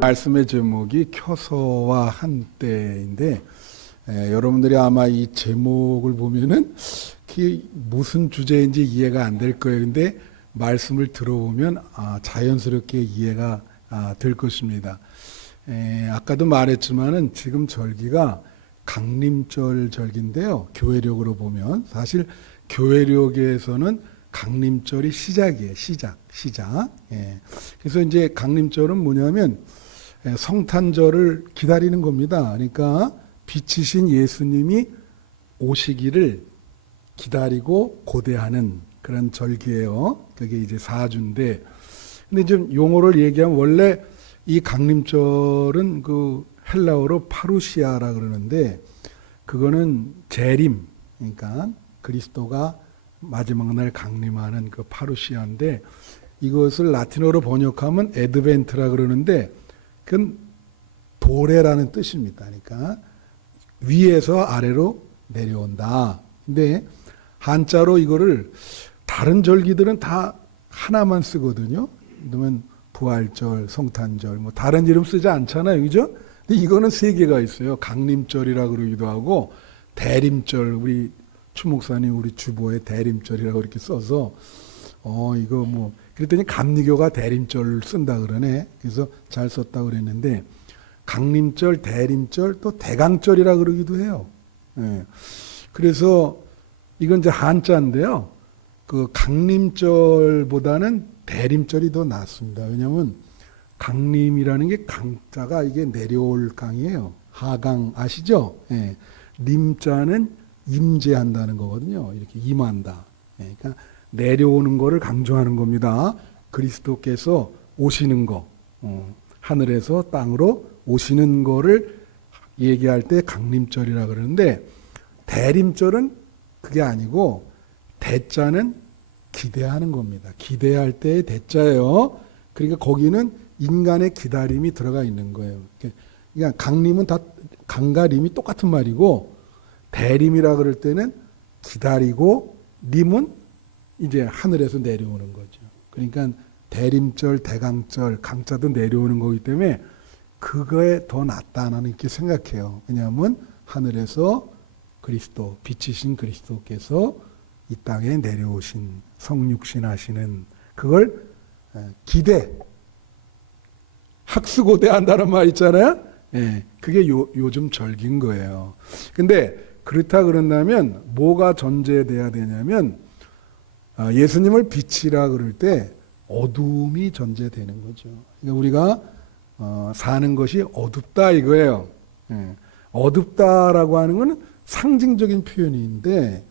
말씀의 제목이 켜서와 한때인데 여러분들이 아마 이 제목을 보면은 그게 무슨 주제인지 이해가 안 될 거예요. 근데 말씀을 들어보면 자연스럽게 이해가 될 것입니다. 아까도 말했지만은 지금 절기가 강림절 절기인데요. 교회력으로 보면 사실 교회력에서는 강림절이 시작이에요. 시작. 그래서 이제 강림절은 뭐냐면 성탄절을 기다리는 겁니다. 그러니까 빛이신 예수님이 오시기를 기다리고 고대하는 그런 절기예요. 그게 이제 사주인데, 근데 좀 용어를 얘기하면 원래 이 강림절은 그 헬라어로 파루시아라 그러는데, 그거는 재림, 그러니까 그리스도가 마지막 날 강림하는 그 파루시아인데, 이것을 라틴어로 번역하면 에드벤트라 그러는데, 그건 도래라는 뜻입니다. 그러니까 위에서 아래로 내려온다. 근데 한자로 이거를 다른 절기들은 다 하나만 쓰거든요. 그러면 부활절, 성탄절, 뭐 다른 이름 쓰지 않잖아요. 그죠? 근데 이거는 세 개가 있어요. 강림절이라 그러기도 하고, 대림절, 우리 추 목사님 우리 주보에 대림절이라고 이렇게 써서, 이거 뭐, 그랬더니 감리교가 대림절을 쓴다 그러네. 그래서 잘 썼다 그랬는데, 강림절, 대림절, 또 대강절이라 그러기도 해요. 예. 그래서 이건 이제 한자인데요. 그 강림절보다는 대림절이 더 낫습니다. 왜냐하면 강림이라는 게 강자가 이게 내려올 강이에요. 하강 아시죠? 예. 림자는 임재한다는 거거든요. 이렇게 임한다. 예. 그러니까 내려오는 거를 강조하는 겁니다. 그리스도께서 오시는 거, 하늘에서 땅으로 오시는 거를 얘기할 때 강림절이라 그러는데, 대림절은 그게 아니고 대자는 기대하는 겁니다. 기대할 때의 대자예요. 그러니까 거기는 인간의 기다림이 들어가 있는 거예요. 그러니까 강림은 다 강과 림이 똑같은 말이고, 대림이라 그럴 때는 기다리고, 림은 이제 하늘에서 내려오는 거죠. 그러니까 대림절, 대강절, 강자도 내려오는 거기 때문에 그거에 더 낫다 나는 이렇게 생각해요. 왜냐하면 하늘에서 그리스도, 빛이신 그리스도께서 이 땅에 내려오신 성육신 하시는 그걸 기대, 학수고대한다는 말 있잖아요. 예, 그게 요즘 절기인 거예요. 근데 그렇다 그런다면 뭐가 전제돼야 되냐면, 예수님을 빛이라 그럴 때 어둠이 전제되는 거죠. 그러니까 우리가 사는 것이 어둡다 이거예요. 예. 어둡다라고 하는 것은 상징적인 표현인데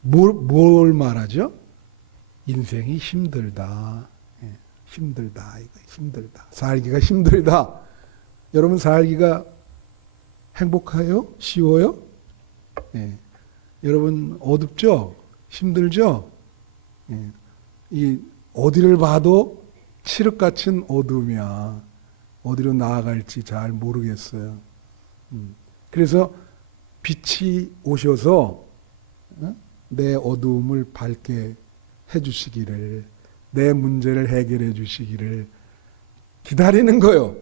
뭘 말하죠? 인생이 힘들다. 예. 힘들다. 이거 힘들다. 살기가 힘들다. 여러분 살기가 행복해요? 쉬워요? 예. 여러분 어둡죠? 힘들죠? 예. 이 어디를 봐도 칠흑 같은 어둠이야. 어디로 나아갈지 잘 모르겠어요. 그래서 빛이 오셔서 내 어두움을 밝게 해주시기를, 내 문제를 해결해 주시기를 기다리는 거요.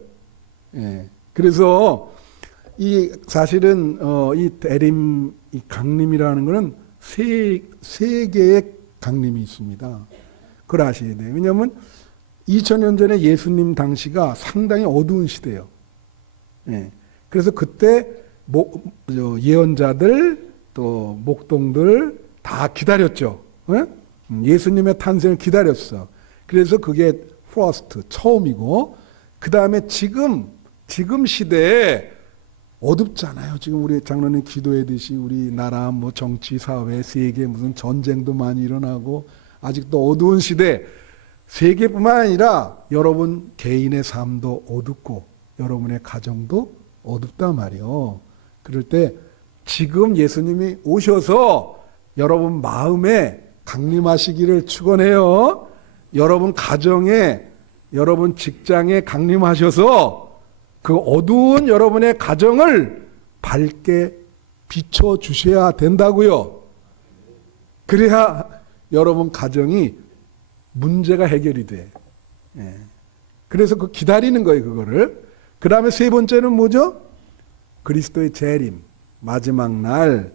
예. 그래서 이 사실은 이 대림, 이 강림이라는 것은 세 개의 강림이 있습니다. 그걸 아셔야 돼요. 왜냐하면 2000년 전에 예수님 당시가 상당히 어두운 시대예요. 예. 그래서 그때 예언자들 또 목동들 다 기다렸죠. 예? 예수님의 탄생을 기다렸어. 그래서 그게 퍼스트 처음이고, 그 다음에 지금 시대에 어둡잖아요. 지금 우리 장로님 기도했듯이 우리 나라 뭐 정치 사회 세계 무슨 전쟁도 많이 일어나고 아직도 어두운 시대, 세계뿐만 아니라 여러분 개인의 삶도 어둡고 여러분의 가정도 어둡단 말이에요. 그럴 때 지금 예수님이 오셔서 여러분 마음에 강림하시기를 축원해요. 여러분 가정에, 여러분 직장에 강림하셔서 그 어두운 여러분의 가정을 밝게 비춰주셔야 된다고요. 그래야 여러분 가정이 문제가 해결이 돼. 예. 그래서 그 기다리는 거예요, 그거를. 그 다음에 세 번째는 뭐죠? 그리스도의 재림, 마지막 날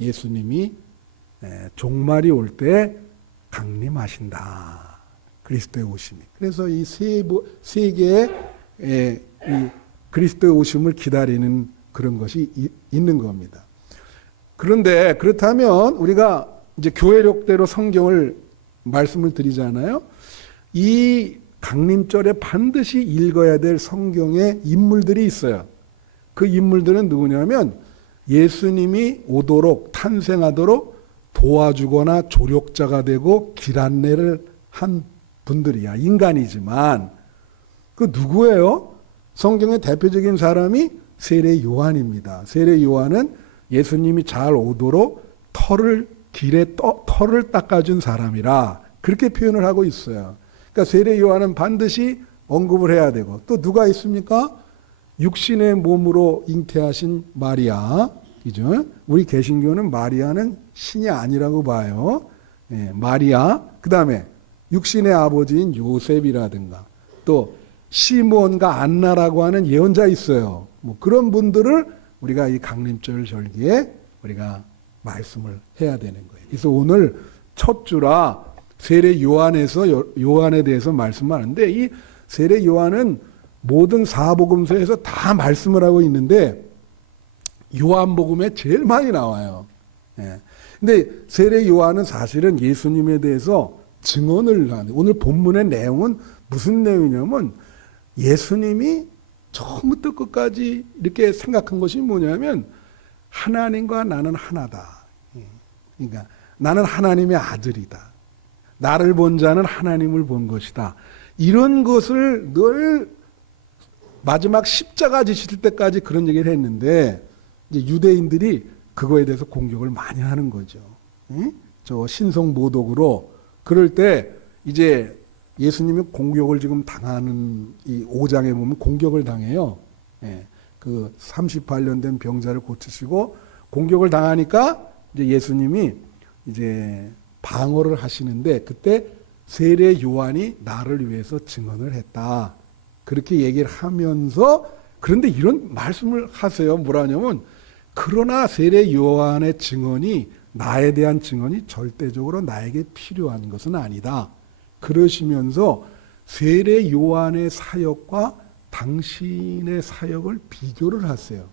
예수님이 종말이 올 때 강림하신다. 그리스도의 오심이. 그래서 이 세 개의 이 그리스도의 오심을 기다리는 그런 것이 있는 겁니다. 그런데 그렇다면 우리가 이제 교회력대로 성경을 말씀을 드리잖아요. 이 강림절에 반드시 읽어야 될 성경의 인물들이 있어요. 그 인물들은 누구냐면 예수님이 오도록 탄생하도록 도와주거나 조력자가 되고 길 안내를 한 분들이야. 인간이지만 그 누구예요? 성경의 대표적인 사람이 세례 요한입니다. 세례 요한은 예수님이 잘 오도록 길에 털을 닦아준 사람이라 그렇게 표현을 하고 있어요. 그러니까 세례 요한은 반드시 언급을 해야 되고 또 누가 있습니까? 육신의 몸으로 잉태하신 마리아. 그죠? 우리 개신교는 마리아는 신이 아니라고 봐요. 마리아. 그 다음에 육신의 아버지인 요셉이라든가 또 시몬과 안나라고 하는 예언자 있어요. 뭐 그런 분들을 우리가 이 강림절 절기에 우리가 말씀을 해야 되는 거예요. 그래서 오늘 첫 주라 세례 요한에 대해서 말씀하는데 이 세례 요한은 모든 사복음서에서 다 말씀을 하고 있는데 요한복음에 제일 많이 나와요. 근데 세례 요한은 사실은 예수님에 대해서 증언을 하는 오늘 본문의 내용은 무슨 내용이냐면 예수님이 처음부터 끝까지 이렇게 생각한 것이 뭐냐면 하나님과 나는 하나다. 그러니까 나는 하나님의 아들이다. 나를 본 자는 하나님을 본 것이다. 이런 것을 늘 마지막 십자가 지실 때까지 그런 얘기를 했는데 이제 유대인들이 그거에 대해서 공격을 많이 하는 거죠. 저 신성 모독으로 그럴 때 이제 예수님이 공격을 지금 당하는 이 5장에 보면 공격을 당해요. 그 38년 된 병자를 고치시고 공격을 당하니까 이제 예수님이 이제 방어를 하시는데 그때 세례 요한이 나를 위해서 증언을 했다. 그렇게 얘기를 하면서 그런데 이런 말씀을 하세요. 뭐라냐면 그러나 세례 요한의 증언이 나에 대한 증언이 절대적으로 나에게 필요한 것은 아니다. 그러시면서 세례 요한의 사역과 당신의 사역을 비교를 하세요.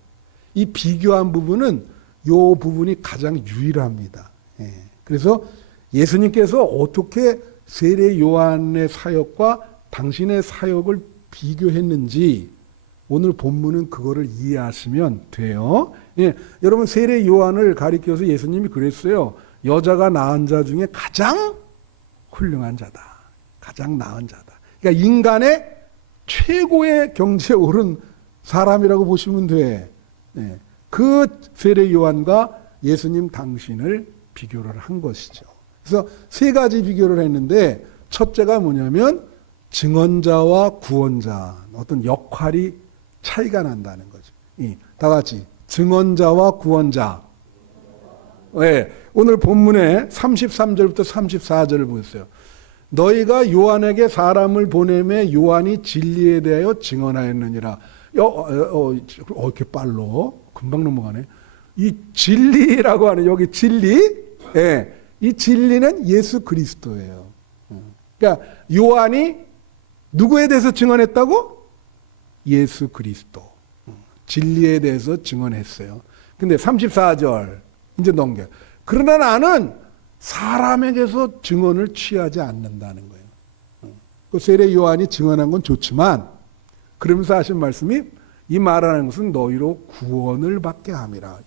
이 비교한 부분은 이 부분이 가장 유일합니다. 그래서 예수님께서 어떻게 세례 요한의 사역과 당신의 사역을 비교했는지 오늘 본문은 그거를 이해하시면 돼요. 여러분 세례 요한을 가리켜서 예수님이 그랬어요. 여자가 낳은 자 중에 가장 훌륭한 자다. 가장 나은 자다. 그러니까 인간의 최고의 경지에 오른 사람이라고 보시면 돼. 그 세례 요한과 예수님 당신을 비교를 한 것이죠. 그래서 세 가지 비교를 했는데 첫째가 뭐냐면 증언자와 구원자 어떤 역할이 차이가 난다는 거죠. 다 같이 증언자와 구원자. 오늘 본문에 33절부터 34절을 보셨어요. 너희가 요한에게 사람을 보내매 요한이 진리에 대하여 증언하였느니라. 이렇게 빨로 금방 넘어가네. 이 진리라고 하는 여기 진리, 이 진리는 예수 그리스도예요. 그러니까 요한이 누구에 대해서 증언했다고? 예수 그리스도. 진리에 대해서 증언했어요. 근데 34절 이제 넘겨. 그러나 나는 사람에게서 증언을 취하지 않는다는 거예요. 그 세례 요한이 증언한 건 좋지만 그러면서 하신 말씀이 이 말하는 것은 너희로 구원을 받게 함이라.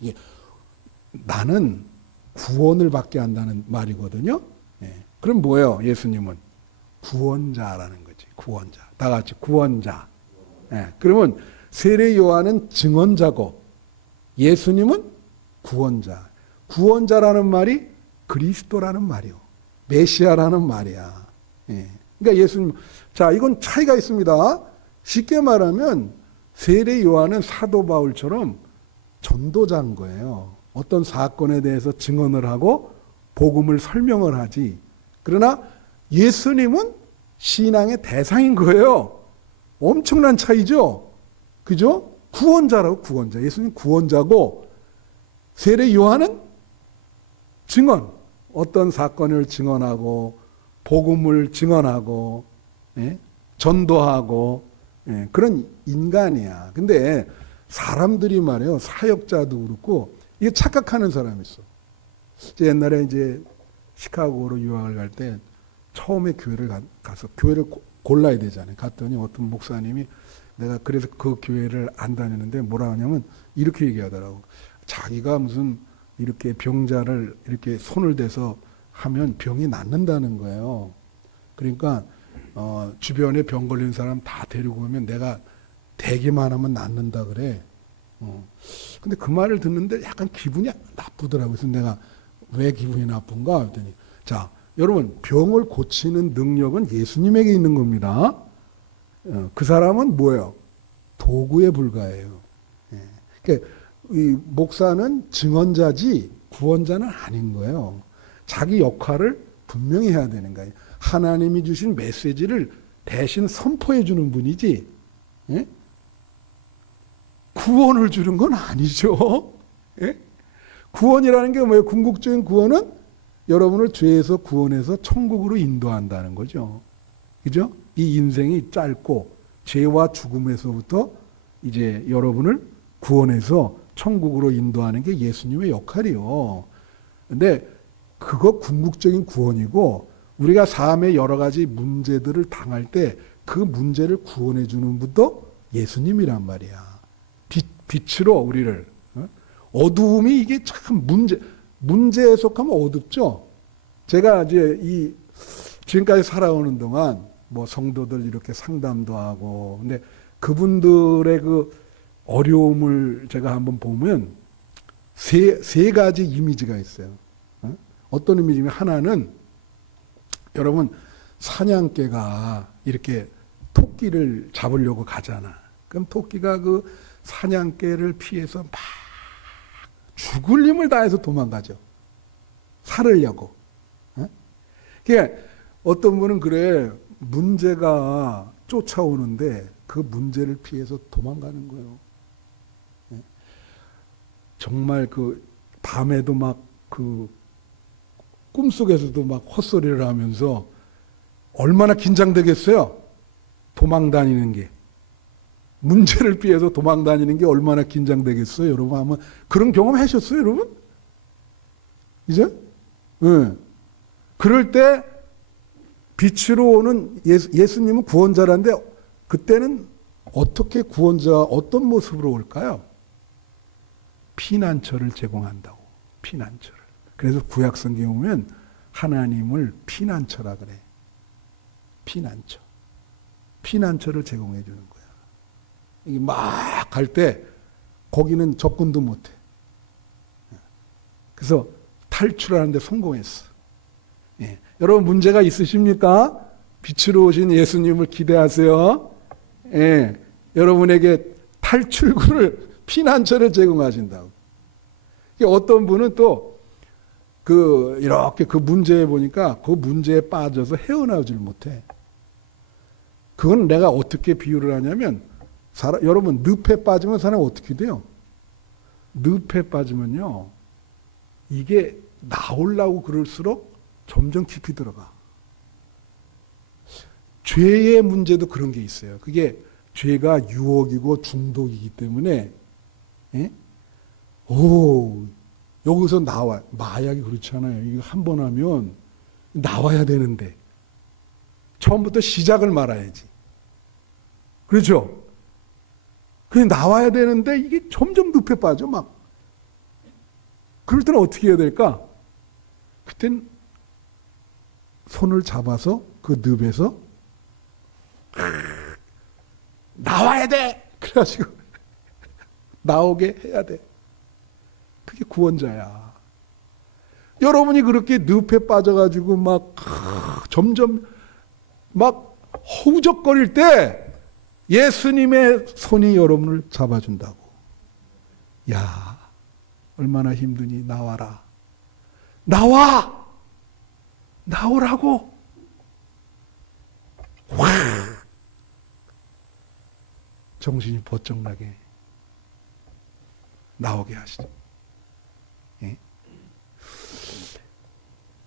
나는 구원을 받게 한다는 말이거든요. 그럼 뭐예요? 예수님은 구원자라는 거지. 구원자. 다 같이 구원자. 그러면 세례 요한은 증언자고 예수님은 구원자. 구원자라는 말이 그리스도라는 말이요. 메시아라는 말이야. 그러니까 예수님, 자, 이건 차이가 있습니다. 쉽게 말하면 세례 요한은 사도 바울처럼 전도자인 거예요. 어떤 사건에 대해서 증언을 하고 복음을 설명을 하지. 그러나 예수님은 신앙의 대상인 거예요. 엄청난 차이죠. 그죠? 구원자라고, 구원자. 예수님 구원자고, 세례 요한은 증언. 어떤 사건을 증언하고, 복음을 증언하고, 예? 전도하고, 예? 그런 인간이야. 근데 사람들이 말이에요. 사역자도 그렇고, 이게 착각하는 사람이 있어. 옛날에 이제 시카고로 유학을 갈 때 처음에 교회를 가서 교회를 골라야 되잖아요. 갔더니 어떤 목사님이 내가 그래서 그 교회를 안 다니는데 뭐라 하냐면 이렇게 얘기하더라고. 자기가 무슨 이렇게 병자를 이렇게 손을 대서 하면 병이 낫는다는 거예요. 그러니까 주변에 병 걸린 사람 다 데리고 오면 내가 대기만 하면 낫는다 그래. 근데 그 말을 듣는데 약간 기분이 나쁘더라고요. 그래서 내가 왜 기분이 나쁜가 했더니, 자, 여러분, 병을 고치는 능력은 예수님에게 있는 겁니다. 그 사람은 뭐예요? 도구에 불과해요. 예. 그러니까 이 목사는 증언자지 구원자는 아닌 거예요. 자기 역할을 분명히 해야 되는 거예요. 하나님이 주신 메시지를 대신 선포해 주는 분이지, 예? 구원을 주는 건 아니죠. 예? 구원이라는 게 뭐예요? 궁극적인 구원은 여러분을 죄에서 구원해서 천국으로 인도한다는 거죠. 그죠? 이 인생이 짧고 죄와 죽음에서부터 이제 여러분을 구원해서 천국으로 인도하는 게 예수님의 역할이요. 근데 그거 궁극적인 구원이고, 우리가 삶의 여러 가지 문제들을 당할 때 그 문제를 구원해 주는 분도 예수님이란 말이야. 빛으로 우리를. 어두움이 이게 참 문제에 속하면 어둡죠. 제가 이제 지금까지 살아오는 동안 뭐 성도들 이렇게 상담도 하고, 근데 그분들의 그 어려움을 제가 한번 보면 세 가지 이미지가 있어요. 어떤 이미지냐면, 하나는 여러분 사냥개가 이렇게 토끼를 잡으려고 가잖아. 그럼 토끼가 그 사냥개를 피해서 막 죽을 힘을 다해서 도망가죠. 살으려고. 그러니까 어떤 분은 그래, 문제가 쫓아오는데 그 문제를 피해서 도망가는 거예요. 정말 그 밤에도 막 그 꿈속에서도 막 헛소리를 하면서 얼마나 긴장되겠어요? 도망 다니는 게. 문제를 피해서 도망 다니는 게 얼마나 긴장되겠어요? 여러분 한번 그런 경험 하셨어요, 여러분? 이제? 네. 그럴 때 빛으로 오는 예수님은 구원자라는데, 그때는 어떻게 구원자, 어떤 모습으로 올까요? 피난처를 제공한다고. 피난처를. 그래서 구약 성경에 보면 하나님을 피난처라 그래. 피난처. 피난처를 제공해 주는 거야. 이게 막 갈 때 거기는 접근도 못해. 그래서 탈출하는데 성공했어. 예. 여러분 문제가 있으십니까? 빛으로 오신 예수님을 기대하세요. 예. 여러분에게 탈출구를, 피난처를 제공하신다고. 어떤 분은 또 이렇게 그 문제에 보니까 그 문제에 빠져서 헤어나오질 못해. 그건 내가 어떻게 비유를 하냐면, 여러분 늪에 빠지면 사람이 어떻게 돼요? 늪에 빠지면요, 이게 나오려고 그럴수록 점점 깊이 들어가. 죄의 문제도 그런 게 있어요. 그게 죄가 유혹이고 중독이기 때문에, 예? 여기서 나와. 마약이 그렇잖아요. 이거 한 번 하면 나와야 되는데 처음부터 시작을 말아야지. 그렇죠? 그게 나와야 되는데 이게 점점 늪에 빠져 막. 그럴 때는 어떻게 해야 될까? 그땐 손을 잡아서 그 늪에서 나와야 돼! 그래가지고 나오게 해야 돼. 그게 구원자야. 여러분이 그렇게 늪에 빠져가지고 막 점점 막 허우적거릴 때 예수님의 손이 여러분을 잡아준다고. 야, 얼마나 힘드니? 나와라. 나와! 나오라고! 정신이 번쩍 나게 나오게 하시죠. 예?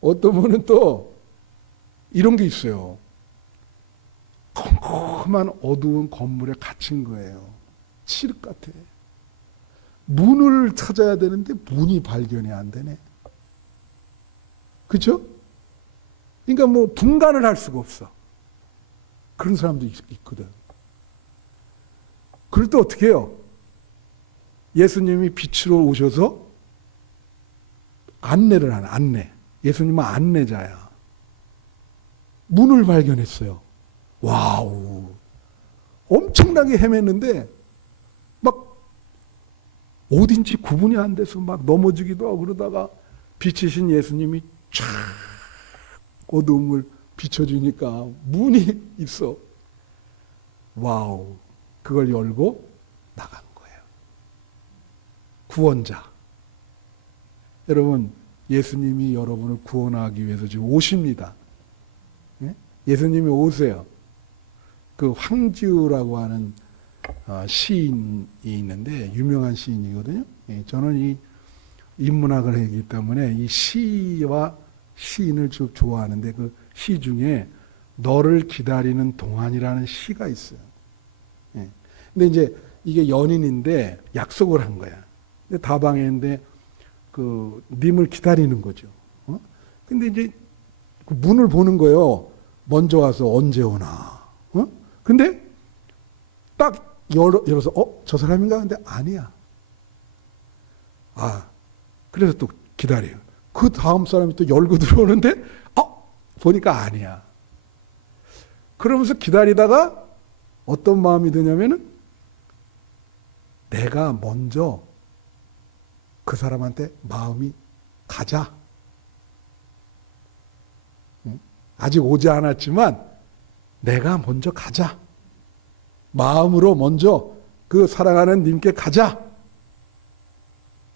어떤 분은 또 이런 게 있어요. 컴컴한 어두운 건물에 갇힌 거예요. 칠흑 같아. 문을 찾아야 되는데 문이 발견이 안 되네. 그렇죠? 그러니까 뭐 분간을 할 수가 없어. 그런 사람도 있거든. 그럴 때 어떻게 해요? 예수님이 빛으로 오셔서 안내를 하는, 안내. 예수님은 안내자야. 문을 발견했어요. 와우. 엄청나게 헤맸는데 막 어딘지 구분이 안 돼서 막 넘어지기도 하고 그러다가 빛이신 예수님이 쫙 어두움을 비춰주니까 문이 있어. 와우. 그걸 열고 나간 거예요. 구원자. 여러분, 예수님이 여러분을 구원하기 위해서 지금 오십니다. 예? 예수님이 오세요. 그 황지우라고 하는 시인이 있는데 유명한 시인이거든요. 예, 저는 이 인문학을 하기 때문에 이 시와 시인을 좀 좋아하는데 그 시 중에 너를 기다리는 동안이라는 시가 있어요. 예. 근데 이제 이게 연인인데 약속을 한 거야. 근데 다방에인데 그 님을 기다리는 거죠. 근데 이제 그 문을 보는 거예요. 먼저 와서 언제 오나. 근데 딱 열어서 저 사람인가? 근데 아니야. 아, 그래서 또 기다려요. 그 다음 사람이 또 열고 들어오는데 보니까 아니야. 그러면서 기다리다가 어떤 마음이 드냐면은 내가 먼저 그 사람한테 마음이 가자. 아직 오지 않았지만 내가 먼저 가자. 마음으로 먼저 그 사랑하는 님께 가자.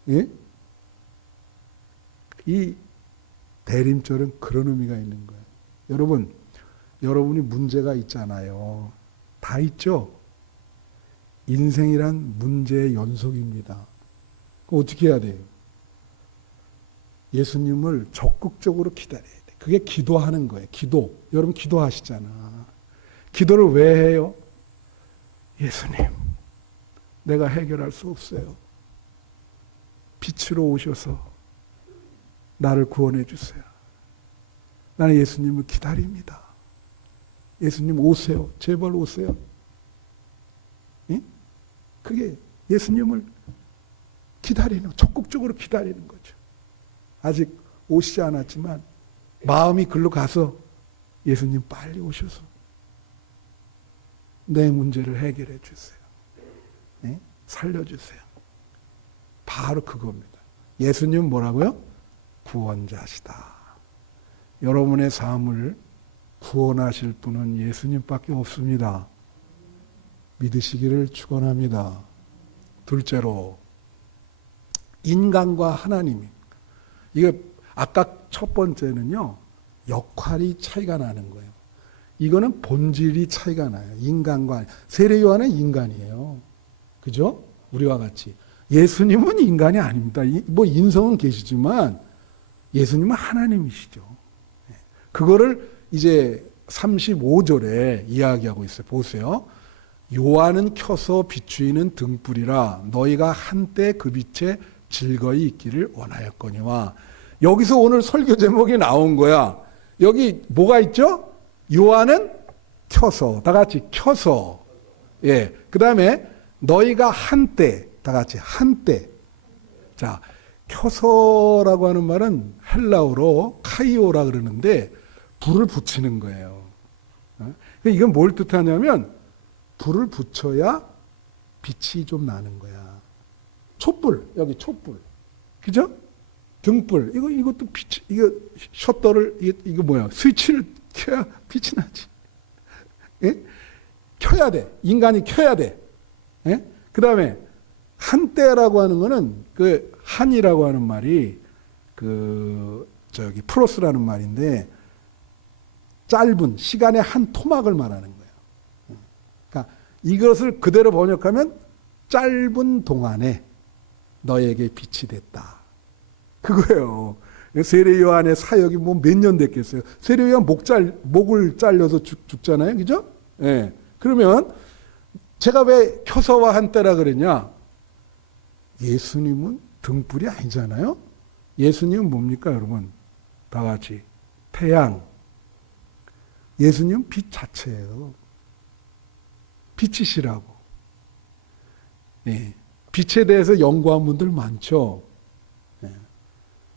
예? 이 대림절은 그런 의미가 있는 거예요. 여러분, 여러분이 문제가 있잖아요. 다 있죠? 인생이란 문제의 연속입니다. 그럼 어떻게 해야 돼요? 예수님을 적극적으로 기다려야 돼. 그게 기도하는 거예요. 기도. 여러분 기도하시잖아. 기도를 왜 해요? 예수님, 내가 해결할 수 없어요. 빛으로 오셔서 나를 구원해 주세요. 나는 예수님을 기다립니다. 예수님 오세요. 제발 오세요. 예? 그게 예수님을 기다리는, 적극적으로 기다리는 거죠. 아직 오시지 않았지만 마음이 글로 가서 예수님 빨리 오셔서 내 문제를 해결해 주세요. 예? 살려주세요. 바로 그겁니다. 예수님 뭐라고요? 구원자시다. 여러분의 삶을 구원하실 분은 예수님밖에 없습니다. 믿으시기를 축원합니다. 둘째로 인간과 하나님이, 이게 아까 첫 번째는요 역할이 차이가 나는 거예요. 이거는 본질이 차이가 나요. 인간과, 세례 요한은 인간이에요. 그죠? 우리와 같이. 예수님은 인간이 아닙니다. 뭐 인성은 계시지만 예수님은 하나님이시죠. 그거를 이제 35절에 이야기하고 있어요. 보세요. 요한은 켜서 비추이는 등불이라 너희가 한때 그 빛에 즐거이 있기를 원하였거니와. 여기서 오늘 설교 제목이 나온 거야. 여기 뭐가 있죠? 요한은 켜서, 다 같이 켜서. 예. 그 다음에 너희가 한때, 다 같이 한때. 자, 켜서라고 하는 말은 헬라어로 카이오라 그러는데 불을 붙이는 거예요. 이건 뭘 뜻하냐면 불을 붙여야 빛이 좀 나는 거야. 촛불, 여기 촛불. 그죠? 등불. 이것도 빛, 이거 셔터를, 이거 뭐야? 스위치를 켜야 빛이 나지. 예? 켜야 돼. 인간이 켜야 돼. 예? 그 다음에 한때라고 하는 거는 그 한이라고 하는 말이 플러스라는 말인데 짧은 시간의 한 토막을 말하는 거예요. 그러니까 이것을 그대로 번역하면 짧은 동안에 너에게 빛이 됐다. 그거예요. 세례 요한의 사역이 뭐 몇 년 됐겠어요. 세례 요한 목을 잘려서 죽잖아요. 그죠? 예. 그러면 제가 왜 표서와 한때라 그랬냐? 예수님은 등불이 아니잖아요. 예수님은 뭡니까, 여러분? 다 같이 태양. 예수님은 빛 자체예요. 빛이시라고. 예. 빛에 대해서 연구한 분들 많죠. 예.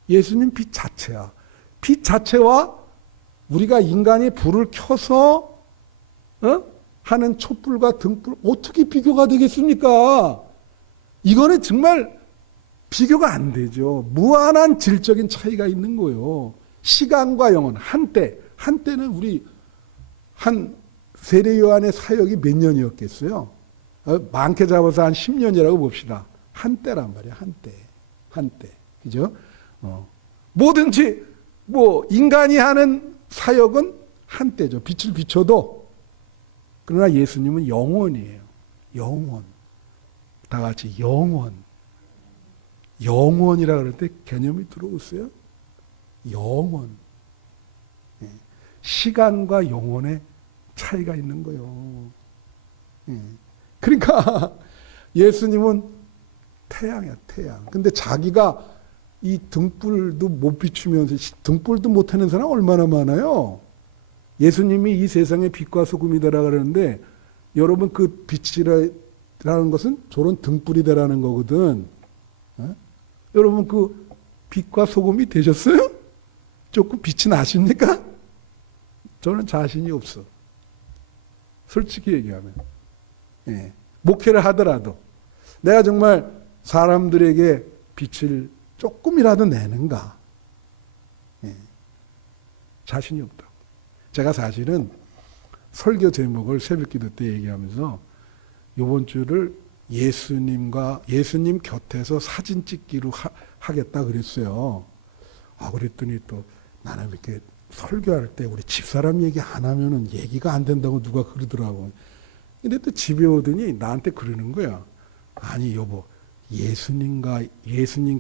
예수님 빛 자체야. 빛 자체와 우리가 인간이 불을 켜서 하는 촛불과 등불 어떻게 비교가 되겠습니까? 이거는 정말 비교가 안 되죠. 무한한 질적인 차이가 있는 거예요. 시간과 영혼. 한때는 우리 한 세례 요한의 사역이 몇 년이었겠어요? 많게 잡아서 한 10년이라고 봅시다. 한때란 말이야. 한때. 그죠? 뭐든지 뭐 인간이 하는 사역은 한때죠. 빛을 비춰도. 그러나 예수님은 영원이에요. 영원. 다 같이 영원. 영원이라 그럴 때 개념이 들어오세요? 영원. 시간과 영혼의 차이가 있는 거예요. 그러니까 예수님은 태양이야, 태양. 근데 자기가 이 등불도 못 비추면서 등불도 못 하는 사람 얼마나 많아요? 예수님이 이 세상의 빛과 소금이다라 그러는데 여러분 그 빛이라는 것은 저런 등불이 되라는 거거든. 여러분 그 빛과 소금이 되셨어요? 조금 빛이 나십니까? 저는 자신이 없어. 솔직히 얘기하면. 예. 목회를 하더라도 내가 정말 사람들에게 빛을 조금이라도 내는가? 예. 자신이 없다고. 제가 사실은 설교 제목을 새벽기도 때 얘기하면서 이번 주를 예수님 곁에서 사진 찍기로 하겠다 그랬어요. 그랬더니 또 나는 이렇게 설교할 때 우리 집사람 얘기 안 하면은 얘기가 안 된다고 누가 그러더라고. 근데 또 집에 오더니 나한테 그러는 거야. 아니 여보, 예수님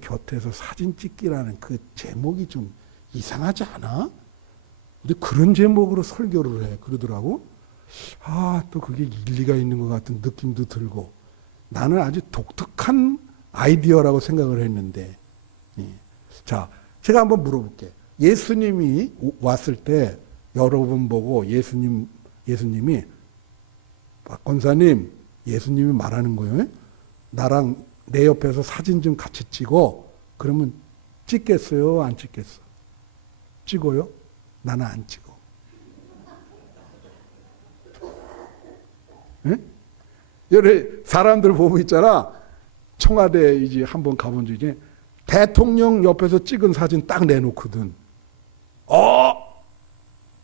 곁에서 사진 찍기라는 그 제목이 좀 이상하지 않아? 근데 그런 제목으로 설교를 해 그러더라고. 또 그게 일리가 있는 것 같은 느낌도 들고 나는 아주 독특한 아이디어라고 생각을 했는데. 자, 제가 한번 물어볼게. 예수님이 왔을 때 여러분 보고 예수님이 박 권사님, 예수님이 말하는 거예요. 나랑 내 옆에서 사진 좀 같이 찍어. 그러면 찍겠어요? 안 찍겠어? 찍어요? 나는 안 찍어. 예? 여러 사람들 보고 있잖아. 청와대 이제 한번 가본 적 중에 대통령 옆에서 찍은 사진 딱 내놓거든.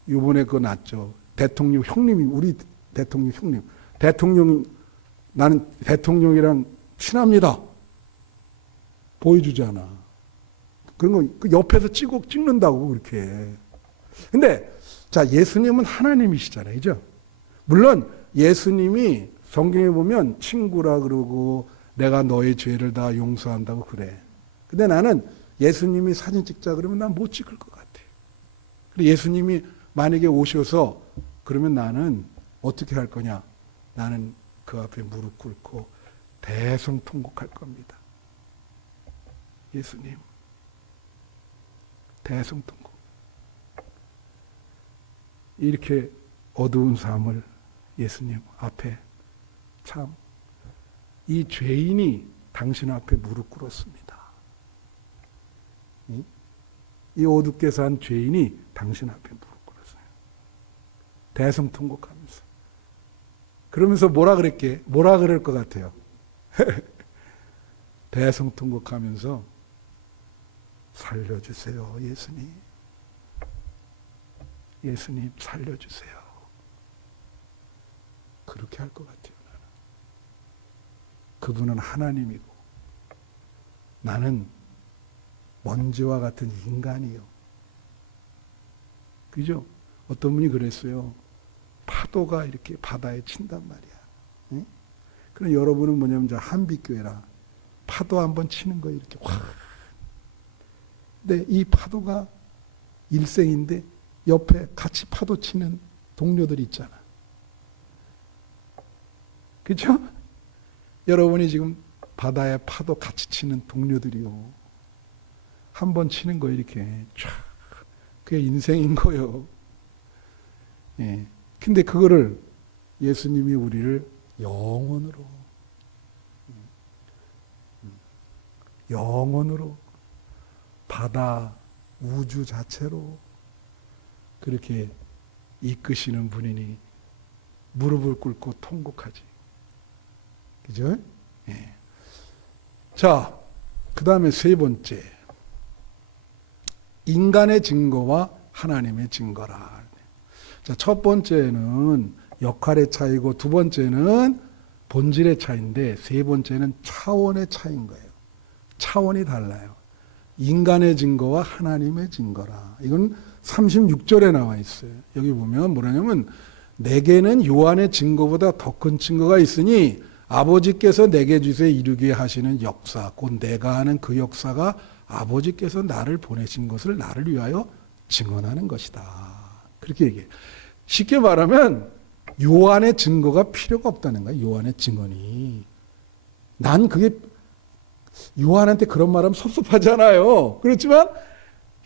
이번에 그거 났죠. 대통령 형님이, 우리 대통령 형님. 나는 대통령이랑 친합니다. 보여주잖아. 그런 거 그 옆에서 찍는다고 그렇게. 근데 자, 예수님은 하나님이시잖아요. 그죠? 물론 예수님이 성경에 보면 친구라 그러고 내가 너의 죄를 다 용서한다고 그래. 근데 나는 예수님이 사진 찍자 그러면 난 못 찍을 것 같아. 그리고 예수님이 만약에 오셔서 그러면 나는 어떻게 할 거냐? 나는 그 앞에 무릎 꿇고 대성통곡할 겁니다. 예수님, 대성통곡. 이렇게 어두운 삶을 예수님 앞에 참 이 죄인이 당신 앞에 무릎 꿇었습니다. 이 어둡게 산 죄인이 당신 앞에 무릎 꿇었어요. 대성통곡하면서. 그러면서 뭐라 그럴 것 같아요? 대성통곡하면서 살려주세요, 예수님. 예수님 살려주세요. 그렇게 할 것 같아요. 나는. 그분은 하나님이고 나는 먼지와 같은 인간이요. 그죠? 어떤 분이 그랬어요. 파도가 이렇게 바다에 친단 말이야. 예? 그럼 여러분은 뭐냐면 저 한빛교회라 파도 한번 치는 거예요. 이렇게 확. 근데 이 파도가 일생인데 옆에 같이 파도 치는 동료들이 있잖아. 그렇죠? 여러분이 지금 바다에 파도 같이 치는 동료들이요. 한 번 치는 거 이렇게 쫙. 그게 인생인 거예요. 예. 근데 그거를 예수님이 우리를 영원으로 바다 우주 자체로 그렇게 이끄시는 분이니 무릎을 꿇고 통곡하지. 그죠? 예. 자, 그 다음에 세 번째. 인간의 증거와 하나님의 증거라. 자, 첫 번째는 역할의 차이고 두 번째는 본질의 차이인데 세 번째는 차원의 차이인 거예요. 차원이 달라요. 인간의 증거와 하나님의 증거라. 이건 36절에 나와 있어요. 여기 보면 뭐라냐면 내게는 요한의 증거보다 더 큰 증거가 있으니 아버지께서 내게 주세 이루게 하시는 역사 곧 내가 하는 그 역사가 아버지께서 나를 보내신 것을 나를 위하여 증언하는 것이다. 그렇게 얘기해요. 쉽게 말하면 요한의 증거가 필요가 없다는 거예요. 요한의 증언이. 난 그게 요한한테 그런 말하면 섭섭하잖아요. 그렇지만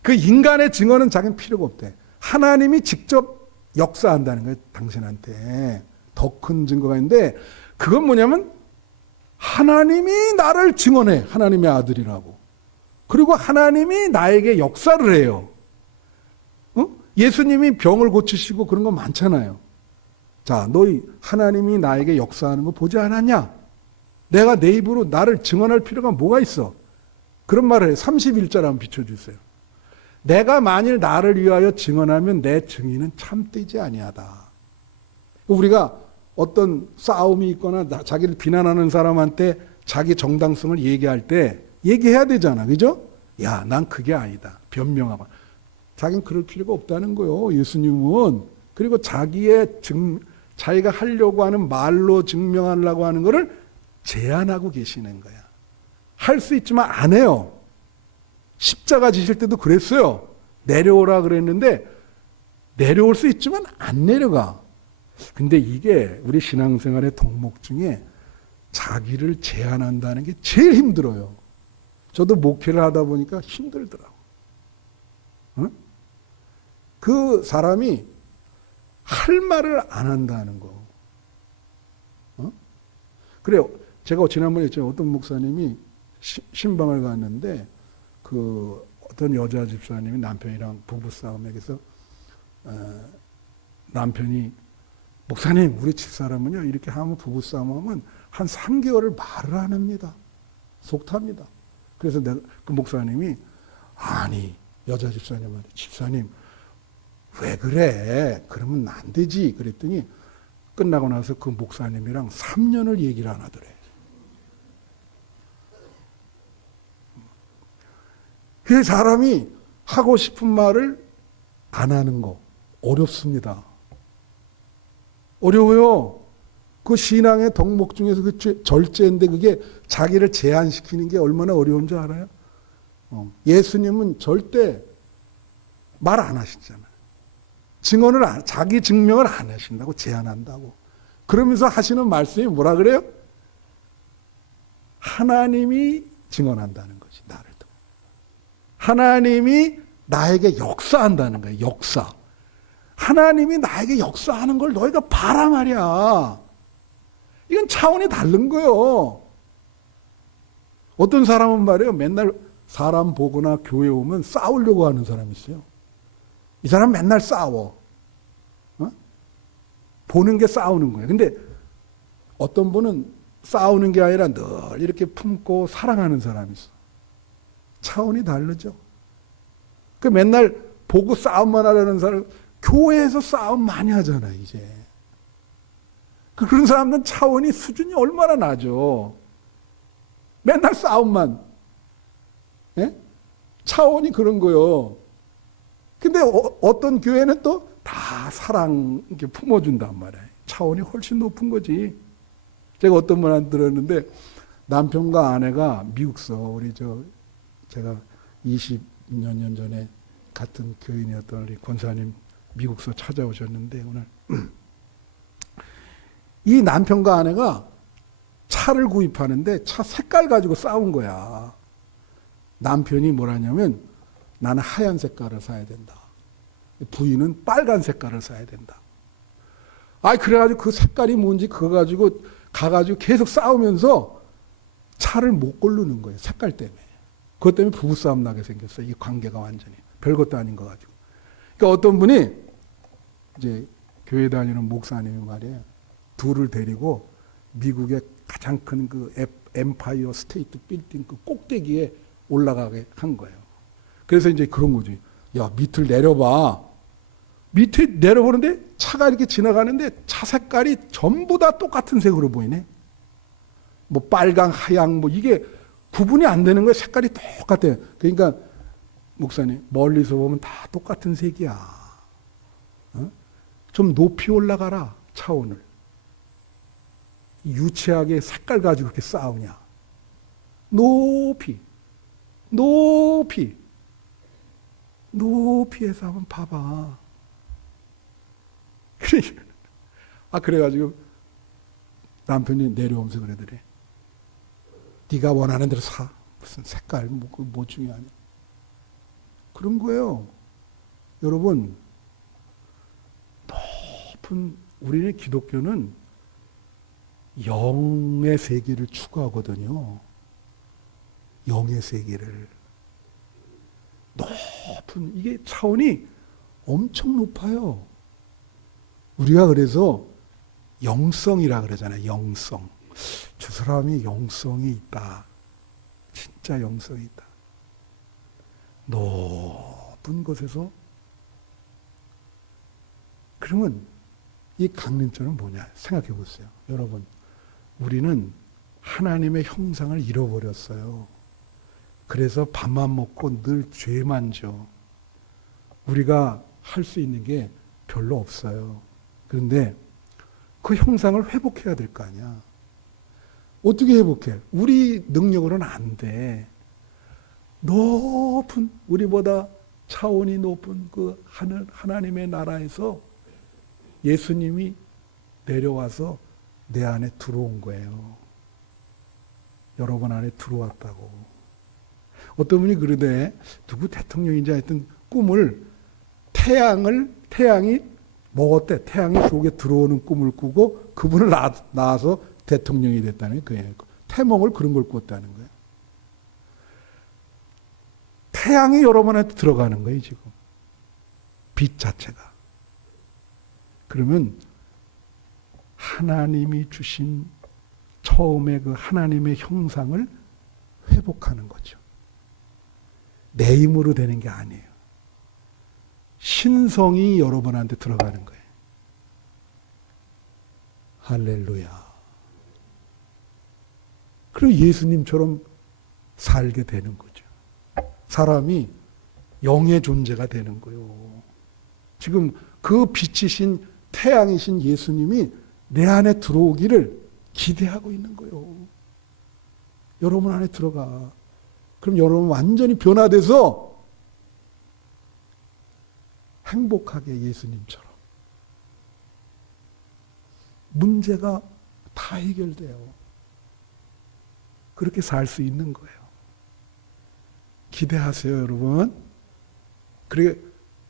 그 인간의 증언은 자기는 필요가 없대. 하나님이 직접 역사한다는 거예요. 당신한테. 더 큰 증거가 있는데 그건 뭐냐면 하나님이 나를 증언해. 하나님의 아들이라고. 그리고 하나님이 나에게 역사를 해요. 예수님이 병을 고치시고 그런 거 많잖아요. 자, 너희 하나님이 나에게 역사하는 거 보지 않았냐? 내가 내 입으로 나를 증언할 필요가 뭐가 있어? 그런 말을 해요. 31절 한번 비춰주세요. 내가 만일 나를 위하여 증언하면 내 증인은 참되지 아니하다. 우리가 어떤 싸움이 있거나 자기를 비난하는 사람한테 자기 정당성을 얘기할 때 얘기해야 되잖아. 그죠? 야, 난 그게 아니다. 변명하고. 자기는 그럴 필요가 없다는 거예요. 예수님은. 그리고 자기가 하려고 하는 말로 증명하려고 하는 거를 제한하고 계시는 거야. 할 수 있지만 안 해요. 십자가 지실 때도 그랬어요. 내려오라 그랬는데 내려올 수 있지만 안 내려가. 근데 이게 우리 신앙생활의 덕목 중에 자기를 제한한다는 게 제일 힘들어요. 저도 목회를 하다 보니까 힘들더라고. 어? 그 사람이 할 말을 안 한다는 거. 그래요. 제가 지난번에 했죠. 어떤 목사님이 신방을 갔는데 그 어떤 여자 집사님이 남편이랑 부부싸움에서 남편이 목사님 우리 집사람은요 이렇게 하면 부부싸움하면 한 3개월을 말을 안 합니다. 속탑니다. 그래서 그 목사님이 아니 여자 집사님한테 집사님 왜 그래? 그러면 안 되지. 그랬더니 끝나고 나서 그 목사님이랑 3년을 얘기를 안 하더래. 그 사람이 하고 싶은 말을 안 하는 거 어렵습니다. 어려워요. 그 신앙의 덕목 중에서 그 절제인데 그게 자기를 제한시키는 게 얼마나 어려운 줄 알아요? 예수님은 절대 말 안 하시잖아요. 자기 증명을 안 하신다고 제한한다고. 그러면서 하시는 말씀이 뭐라 그래요? 하나님이 증언한다는 거지, 나를. 하나님이 나에게 역사한다는 거예요. 역사. 하나님이 나에게 역사하는 걸 너희가 봐라 말이야. 이건 차원이 다른 거예요. 어떤 사람은 말이에요. 맨날 사람 보거나 교회 오면 싸우려고 하는 사람이 있어요. 이 사람 맨날 싸워. 보는 게 싸우는 거예요. 근데 어떤 분은 싸우는 게 아니라 늘 이렇게 품고 사랑하는 사람이 있어. 차원이 다르죠. 그 맨날 보고 싸움만 하려는 사람, 교회에서 싸움 많이 하잖아, 이제. 그런 사람들은 차원이 수준이 얼마나 나죠. 맨날 싸움만. 예? 차원이 그런 거요. 근데 어떤 교회는 또 다 사랑 이렇게 품어준단 말이에요. 차원이 훨씬 높은 거지. 제가 어떤 분한테 들었는데 남편과 아내가 미국서 제가 20몇 년 전에 같은 교인이었던 우리 권사님 미국서 찾아오셨는데 오늘 이 남편과 아내가 차를 구입하는데 차 색깔 가지고 싸운 거야. 남편이 뭐라냐면 나는 하얀 색깔을 사야 된다. 부인은 빨간 색깔을 사야 된다. 그래가지고 그 색깔이 뭔지 그거 가지고 가가지고 계속 싸우면서 차를 못 고르는 거예요. 색깔 때문에. 그것 때문에 부부싸움 나게 생겼어요. 이 관계가 완전히. 별것도 아닌 거 가지고. 그러니까 어떤 분이 이제 교회 다니는 목사님이 말이에요. 둘을 데리고 미국의 가장 큰 그 엠파이어 스테이트 빌딩 그 꼭대기에 올라가게 한 거예요. 그래서 이제 그런 거지. 야, 밑을 내려봐. 밑에 내려보는데 차가 이렇게 지나가는데 차 색깔이 전부 다 똑같은 색으로 보이네. 뭐 빨강, 하양 뭐 이게 구분이 안 되는 거예요. 색깔이 똑같아요. 그러니까 목사님 멀리서 보면 다 똑같은 색이야. 좀 높이 올라가라 차원을. 유치하게 색깔 가지고 그렇게 싸우냐. 높이 해서 한번 봐봐. 그래가지고 남편이 내려오면서 그러더래. 네가 원하는 대로 사. 무슨 색깔 뭐 중요하냐. 그런 거예요. 여러분, 높은 우리는 기독교는 영의 세계를 추구하거든요. 영의 세계를. 높은 이게 차원이 엄청 높아요. 우리가 그래서 영성이라 그러잖아요. 영성. 저 사람이 영성이 있다. 진짜 영성이 있다. 높은 곳에서. 그러면 이 강림절은 뭐냐 생각해 보세요. 여러분, 우리는 하나님의 형상을 잃어버렸어요. 그래서 밥만 먹고 늘 죄만 져. 우리가 할 수 있는 게 별로 없어요. 그런데 그 형상을 회복해야 될 거 아니야. 어떻게 회복해? 우리 능력으로는 안 돼. 높은, 우리보다 차원이 높은 그 하늘, 하나님의 나라에서 예수님이 내려와서 내 안에 들어온 거예요. 여러분 안에 들어왔다고. 어떤 분이 그러대, 누구 대통령인지 하여튼 꿈을 태양이 먹었대. 태양이 속에 들어오는 꿈을 꾸고 그분을 낳아서 대통령이 됐다는 거예요. 태몽을 그런 걸 꿨다는 거예요. 태양이 여러분한테 들어가는 거예요, 지금. 빛 자체가. 그러면 하나님이 주신 처음에 그 하나님의 형상을 회복하는 거죠. 내 힘으로 되는 게 아니에요. 신성이 여러분한테 들어가는 거예요. 할렐루야. 그리고 예수님처럼 살게 되는 거죠. 사람이 영의 존재가 되는 거예요. 지금 그 빛이신 태양이신 예수님이 내 안에 들어오기를 기대하고 있는 거예요. 여러분 안에 들어가. 그럼 여러분 완전히 변화돼서 행복하게 예수님처럼. 문제가 다 해결돼요. 그렇게 살 수 있는 거예요. 기대하세요, 여러분. 그리고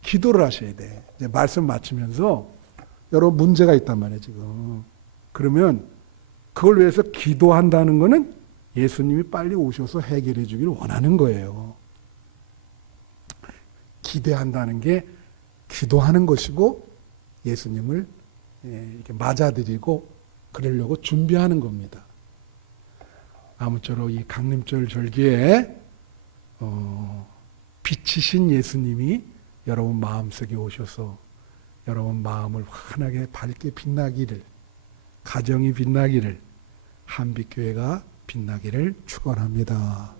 기도를 하셔야 돼. 이제 말씀 마치면서 여러분 문제가 있단 말이에요, 지금. 그러면 그걸 위해서 기도한다는 거는 예수님이 빨리 오셔서 해결해 주기를 원하는 거예요. 기대한다는 게 기도하는 것이고 예수님을 이렇게 맞아들이고 그러려고 준비하는 겁니다. 아무쪼록 이 강림절 절기에 빛이신 예수님이 여러분 마음속에 오셔서 여러분 마음을 환하게 밝게 빛나기를, 가정이 빛나기를, 한빛교회가 빛나기를 축원합니다.